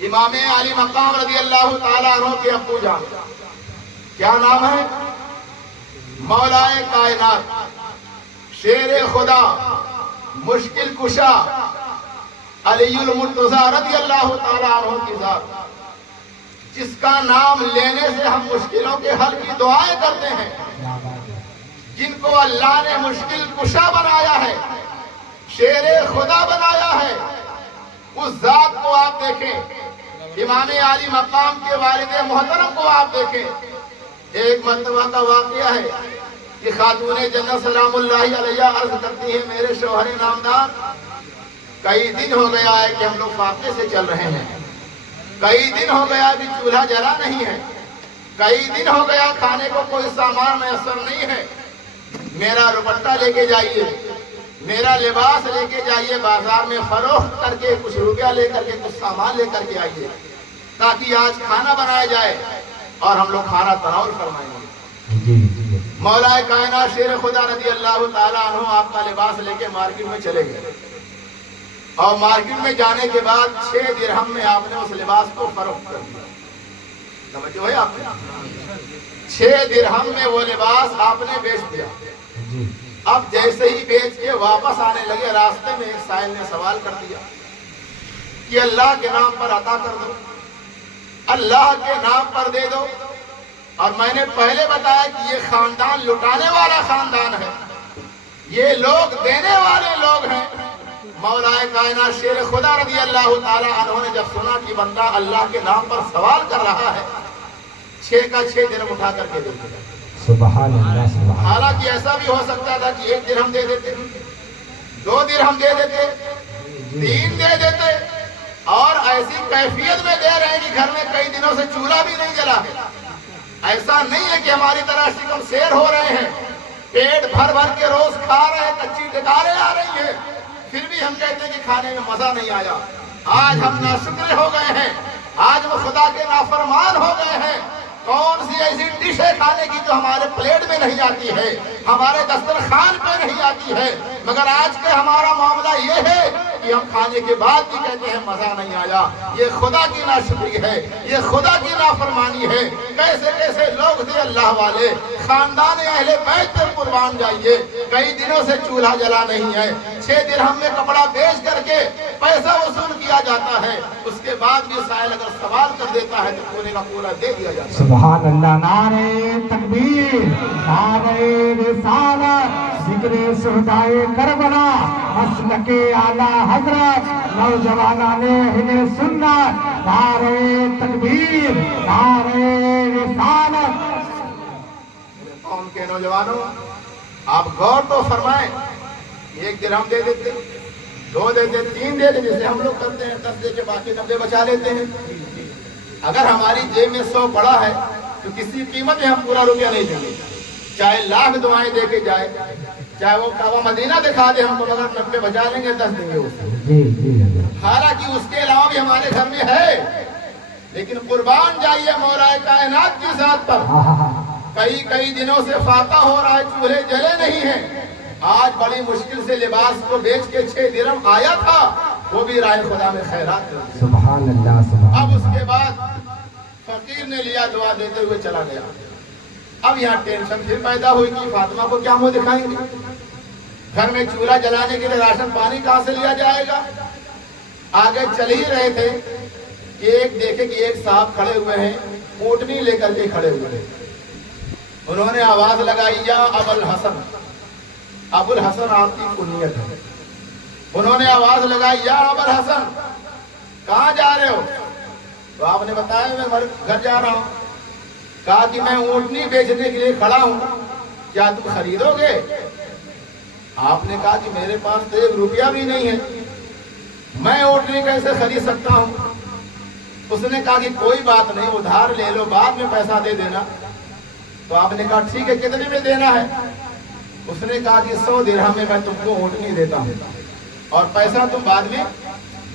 امام علی مقام رضی اللہ تعالیٰ عنہ کے ابو جان، کیا نام ہے؟ مولائے کائنات، شیر خدا، مشکل کشا، علی المرتضیٰ رضی اللہ تعالیٰ عنہ کی ذات، جس کا نام لینے سے ہم مشکلوں کے حل کی دعائیں کرتے ہیں، جن کو اللہ نے مشکل کشا بنایا ہے، شیر خدا بنایا ہے، اس ذات کو آپ دیکھیں۔ امام علی مقام کے والد محترم کو آپ دیکھیں۔ ایک مرتبہ کا واقعہ ہے کہ خاتون جنت سلام اللہ علیہ عرض کرتی ہے، میرے شوہر نامدار، کئی دن ہو گیا ہے کہ ہم لوگ فاقے سے چل رہے ہیں، کئی دن ہو گیا کہ چولہا جلا نہیں ہے، کئی دن ہو گیا کھانے کو کوئی سامان میسر نہیں ہے، میرا دوپٹہ لے کے جائیے، میرا لباس لے کے جائیے، بازار میں فروخت کر کے کچھ روپیہ لے کر کے کچھ سامان لے کر کے آئیے، تاکہ آج کھانا بنایا جائے اور ہم لوگ کھانا تناول فرمائیں گے۔ مولا کائنات شیر خدا رضی اللہ تعالیٰ عنہ آپ کا لباس لے کے مارکیٹ میں چلے گئے، اور مارکیٹ میں جانے کے بعد 6 درہم میں آپ نے اس لباس کو فروخت کر دیا۔ سمجھو ہے آپ نے، 6 درہم میں وہ لباس آپ نے بیچ دیا۔ اب جیسے ہی بیچ کے واپس آنے لگے، راستے میں ایک سائل نے سوال کر دیا کہ اللہ کے نام پر عطا کر دو، اللہ کے نام پر دے دو۔ اور میں نے پہلے بتایا کہ یہ خاندان لٹانے والا خاندان ہے، یہ لوگ دینے والے لوگ ہیں۔ مولا کائنات شیر خدا رضی اللہ تعالیٰ عنہ نے جب سنا کہ بندہ اللہ کے نام پر سوال کر رہا ہے، 6 کا 6 درہم اٹھا کر کے دے دیا۔ سبحان اللہ، سبحان اللہ۔ حالانکہ ایسا بھی ہو سکتا تھا کہ 1 درہم دے دیتے، 2 درہم دے دیتے، 3 دے دیتے، اور ایسی کیفیت میں دے رہے ہیں کہ گھر میں کئی دنوں سے چولہا بھی نہیں جلا ہے۔ ایسا نہیں ہے کہ ہماری طرح شکم سیر ہو رہے ہیں، پیٹ بھر بھر کے روز کھا رہے ہیں، کچی ڈکاریں آ رہی ہیں، پھر بھی ہم کہتے ہیں کہ کھانے میں مزہ نہیں آیا۔ آج ہم ناشکر ہو گئے ہیں، آج وہ خدا کے نافرمان ہو گئے ہیں۔ کون سی ایسی ڈش ہے کھانے کی جو ہمارے پلیٹ میں نہیں آتی ہے، ہمارے دسترخوان پہ نہیں آتی ہے، مگر آج کے ہمارا معاملہ یہ ہے کہ ہم کھانے کے بعد بھی کہتے ہیں مزہ نہیں آیا۔ یہ خدا کی ناشکری ہے، یہ خدا کی نافرمانی ہے۔ کیسے کیسے لوگ تھے اللہ والے، خاندان اہل بیت پر قربان جائیے، کئی دنوں سے چولہا جلا نہیں ہے، 6 درہم میں کپڑا بیچ کر کے پیسہ وصول کیا جاتا ہے، اس کے بعد بھی سائل اگر سوال کر دیتا ہے تو پورے کا پورا دے دیا جاتا ہے۔ سبحان اللہ، نعرہ تکبیر، نعرہ رسالت، ذکر شہدائے کربلا، مسلک اعلیٰ حضرت، نوجوانان اہل سنت، نعرہ تکبیر، نعرہ رسالت۔ قوم کے نوجوانوں، آپ غور تو فرمائیں، 1 درہم دے دیتے، 2 دے دیتے، 3 دے دیتے، جیسے ہم لوگ کرتے ہیں، 10 دے کے باقی 90 بچا لیتے ہیں۔ اگر ہماری جیب میں 100 پڑا ہے تو کسی قیمت میں ہم پورا روپیہ نہیں دیں گے، چاہے لاکھ دعائیں دے کے جائے، چاہے وہ کعبہ مدینہ دکھا دے ہم کو، مگر 90 بچا لیں گے، 10 دیں گے اسے۔ حالانکہ اس کے علاوہ بھی ہمارے گھر میں ہے، لیکن قربان جائیے مولا کائنات کی ذات پر، کئی دنوں سے فاقہ ہو رہا ہے، چولہے جلے نہیں ہیں۔ آج بڑی مشکل سے لباس کو بیچ کے 6 درہم آیا تھا، وہ بھی راہ خدا میں خیرات کر دیا۔ سبحان اللہ، سبحان اللہ۔ اب اس کے بعد فقیر نے لیا، دعا دیتے ہوئے چلا گیا۔ اب یہاں ٹینشن پھر پیدا ہوئی کہ فاطمہ کو کیا منہ دکھائیں گے، گھر میں چولہا جلانے کے لیے راشن پانی کہاں سے لیا جائے گا۔ آگے چل ہی رہے تھے کہ ایک دیکھے کہ ایک صاحب کھڑے ہوئے ہیں، اونٹنی لے کر کے کھڑے ہوئے ہیں۔ انہوں نے آواز لگائی، یا ابو الحسن، ابو الحسن آپ کی کنیت ہے۔ انہوں نے آواز لگائی، یا ابو الحسن، کہاں جا رہے ہو؟ تو آپ نے بتایا میں گھر جا رہا ہوں۔ کہا کہ میں اونٹنی بیچنے کے لیے کھڑا ہوں، کیا تم خریدو گے؟ آپ نے کہا کہ میرے پاس تو 1 روپیہ بھی نہیں ہے، میں اونٹنی کیسے خرید سکتا ہوں؟ اس نے کہا کہ کوئی بات نہیں، ادھار لے لو، بعد میں پیسہ دے دینا۔ تو آپ نے کہا ٹھیک ہے، کتنے میں دینا ہے؟ اس نے کہا کہ 100 درہم میں تم کو اونٹنی دیتا ہوں اور پیسہ تم بعد میں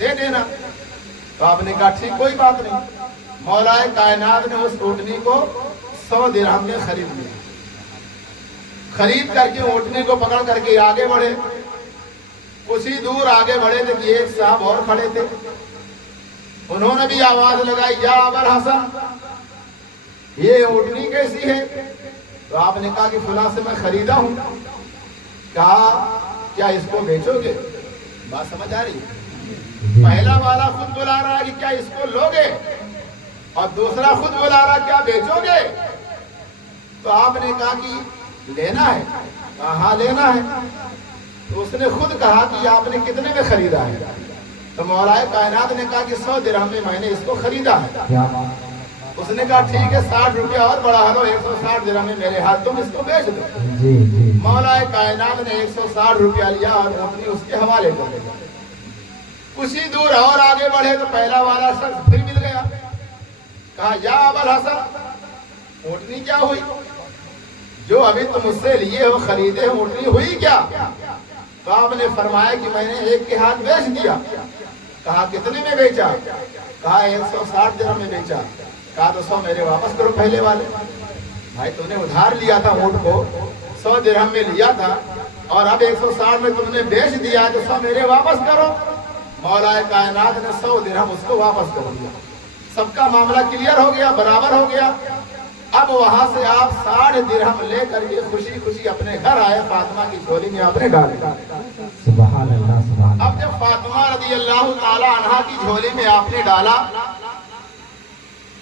دے دینا۔ تو آپ نے کہا ٹھیک، کوئی بات نہیں۔ مولا کائنات نے اس اونٹنی کو 100 درہم میں خرید لیا۔ خرید کر کے اونٹنی کو پکڑ کر کے آگے بڑھے، کچھ ہی دور آگے بڑھے تھے کہ ایک صاحب اور کھڑے تھے۔ انہوں نے بھی آواز لگائی یا ابوالحسن یہ اونٹنی کیسی ہے؟ تو آپ نے کہا کہ فلاں سے میں خریدا ہوں. کہا کیا اس کو بیچو گے؟ بات سمجھ آ رہی ہے؟ پہلا والا خود بلا رہا ہے کہ کیا اس کو لوگے، اور دوسرا خود بلا رہا کیا بیچو گے؟ تو آپ نے کہا کہ لینا ہے. کہا ہاں لینا ہے. تو اس نے خود کہا کہ آپ نے کتنے میں خریدا ہے؟ تو مولا کائنات نے کہا کہ 100 درہم میں نے اس کو خریدا ہے. اس نے کہا ٹھیک ہے 60 روپیہ اور بڑھا لو، 160 درہم میں میرے ہاتھ تم اس کو بیچ دو. مولا کائنات نے 160 روپیہ لیا اور اونٹنی اس کے حوالے کر دیا. کچھ ہی دور اور آگے بڑھے تو پہلا والا شخص پھر مل گیا. کہا یا ابوالحسن اونٹنی کیا ہوئی؟ جو ابھی تم اس سے لیے ہو خریدے ہو اونٹنی ہوئی کیا؟ تو آپ نے فرمایا کہ میں نے ایک کے ہاتھ بیچ دیا. کہا کتنے میں بیچا؟ کہا 160 درہم میں بیچا. کہا تو 100 میرے واپس کرو پہلے والے. بھائی تم نے ادھار لیا تھا اونٹ کو، 100 درہم میں لیا تھا، اور اب 160 میں تم نے بیچ دیا تو 100 میرے واپس کرو. مولا کائنات نے 100 درہم اس کو واپس کر دیا. سب کا معاملہ کلیئر ہو گیا، برابر ہو گیا. اب وہاں سے آپ 60 درہم لے کر کے خوشی خوشی اپنے گھر آئے. فاطمہ کی جھولی میں آپ نے ڈالے. سبحان اللہ سبحان اللہ. اب جب فاطمہ رضی اللہ تعالی عنہا کی جھولی میں آپ نے ڈالا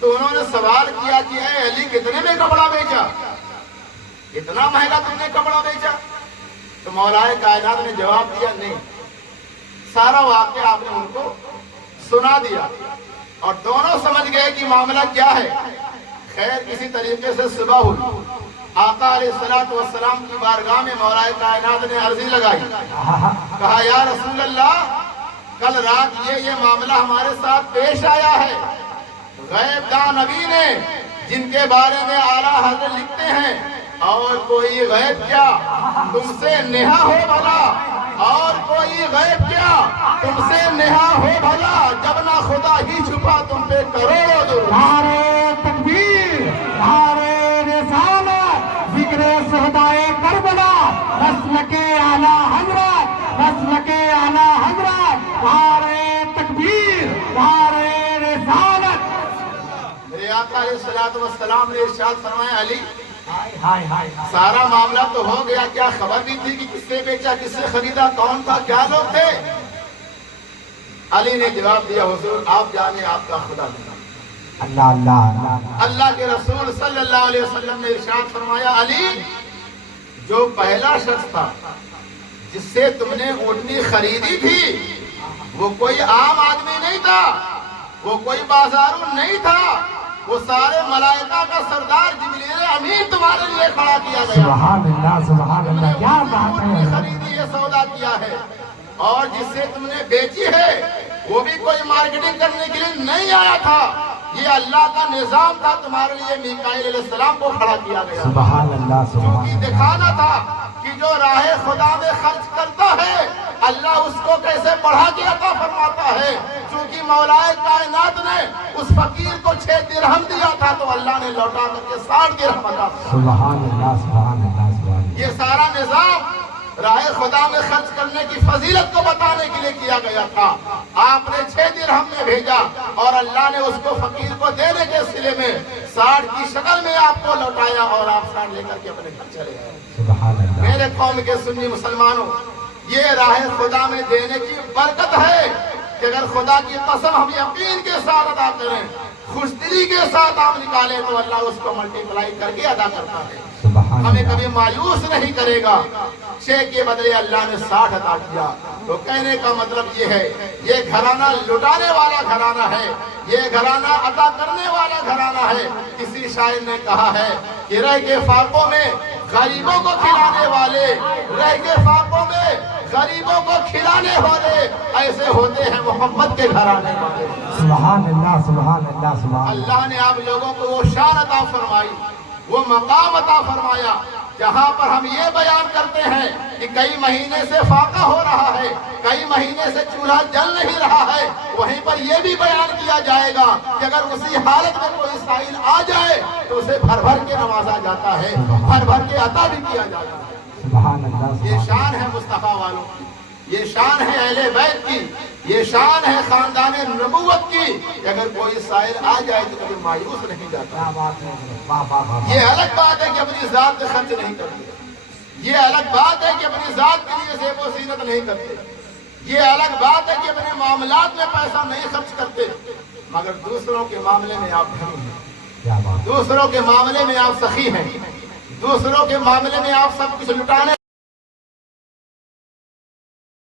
تو انہوں نے سوال کیا کہ اے علی کتنے میں کپڑا بیچا؟ اتنا مہنگا تم نے کپڑا بیچا؟ تو مولا کائنات نے جواب دیا نہیں. سارا واقعہ آپ نے ان کو سنا دیا اور دونوں سمجھ گئے کہ معاملہ کیا ہے. خیر کسی طریقے سے صبح ہوئی. آقا علیہ السلام کی بارگاہ میں مولا کائنات نے عرضی لگائی. کہا یا رسول اللہ کل رات یہ معاملہ ہمارے ساتھ پیش آیا ہے. غیب داں نبی نے جن کے بارے میں اعلیٰ حضرت لکھتے ہیں اور کوئی غیب کیا تم سے نہا ہو بھلا، اور کوئی غیب کیا تم سے نہا ہو بھلا، جب نہ خدا ہی چھپا تم پہ کروڑوں درود. نعرہ تکبیر، نعرہ رسالت، ذکر شہدائے کربلا، مسلک اعلیٰ حضرت، مسلک اعلیٰ حضرت. نعرہ تکبیر، نعرہ رسالت. میرے آقا علیہ السلام نے ارشاد فرمایا علی ہائے ہائے سارا معاملہ تو ہو گیا، کیا خبر بھی تھی کہ کس سے بیچا، کس سے خریدا، کون تھا، کیا لوگ تھے؟ علی نے جواب دیا حضور آپ جانے آپ کا خدا جانے. اللہ اللہ. اللہ کے رسول صلی اللہ علیہ وسلم نے ارشاد فرمایا علی جو پہلا شخص تھا جس سے تم نے اونٹنی خریدی تھی وہ کوئی عام آدمی نہیں تھا، وہ کوئی بازارو نہیں تھا، وہ سارے ملائکہ کا سردار جبریل امین تمہارے لیے کھڑا کیا گیا. سبحان اللہ سبحان اللہ. کیا بات ہے. خریدی ہے، سودا کیا ہے، اور جس سے تم نے بیچی ہے وہ بھی کوئی مارکیٹنگ کرنے کے لیے نہیں آیا تھا. یہ اللہ کا نظام تھا، تمہارے لیے میکائیل علیہ السلام کو کھڑا کیا گیا. سبحان اللہ سبحان کیونکہ اللہ. دکھانا تھا کہ جو راہ خدا میں خرچ کرتا ہے اللہ اس کو کیسے بڑھا کے عطا فرماتا ہے. چونکہ مولا کائنات نے اس فقیر کو 6 درہم دیا تھا تو اللہ نے لوٹا کر کے 60 درہم عطا فرمایا. سبحان اللہ سبحان اللہ سبحان اللہ. یہ سارا نظام راہ خدا میں خرچ کرنے کی فضیلت کو بتانے کے لیے کیا گیا تھا. آپ نے 6 درہم میں بھیجا اور اللہ نے اس کو فقیر کو دینے کے سلے میں 60 کی شکل میں آپ کو لوٹایا اور آپ 60 لے کر کے اپنے گھر چلے گئے. سبحان اللہ. میرے قوم کے سنی مسلمانوں یہ راہ خدا میں دینے کی برکت ہے کہ اگر خدا کی قسم ہم یقین کے ساتھ ادا کریں، خوش دلی کے ساتھ آپ نکالیں تو اللہ اس کو ملٹی پلائی کر کے ادا کرتا ہے. ہمیں کبھی مایوس نہیں کرے گا. 6 کے بدلے اللہ نے 60 عطا کیا. تو کہنے کا مطلب یہ ہے یہ گھرانہ لٹانے والا گھرانہ ہے، یہ گھرانہ عطا کرنے والا گھرانہ ہے. کسی شاعر نے کہا ہے کہ رہ کے فاقوں میں غریبوں کو کھلانے والے، رہ کے فاقوں میں غریبوں کو کھلانے والے ایسے ہوتے ہیں محمد کے گھرانے والے. سبحان اللہ سبحان اللہ سبحان اللہ. اللہ نے آپ لوگوں کو وہ شان عطا فرمائی، وہ مقام عطا فرمایا جہاں پر ہم یہ بیان کرتے ہیں کہ کئی مہینے سے فاقہ ہو رہا ہے، کئی مہینے سے چولہا جل نہیں رہا ہے، وہیں پر یہ بھی بیان کیا جائے گا کہ اگر اسی حالت میں کوئی سائل آ جائے تو اسے بھر بھر کے نوازا جاتا ہے، بھر بھر کے عطا بھی کیا جاتا ہے. سبحان اللہ. یہ شان ہے مصطفیٰ والوں کی. یہ شان ہے اہل بیت کی، یہ شان ہے خاندان نبوت کی کہ اگر کوئی سائل آ جائے تو کبھی مایوس نہیں جاتا۔ کیا بات ہے، واہ واہ واہ، یہ الگ بات ہے کہ اپنی ذات پہ خرچ نہیں کرتے، یہ الگ بات ہے کہ اپنی ذات کے لیے زیب و زینت نہیں کرتے، یہ الگ بات ہے کہ اپنے معاملات میں پیسہ نہیں خرچ کرتے، مگر دوسروں کے معاملے میں آپ دھنی ہیں، کیا بات، دوسروں کے معاملے میں آپ سخی ہیں، دوسروں کے معاملے میں آپ سب کچھ لٹانے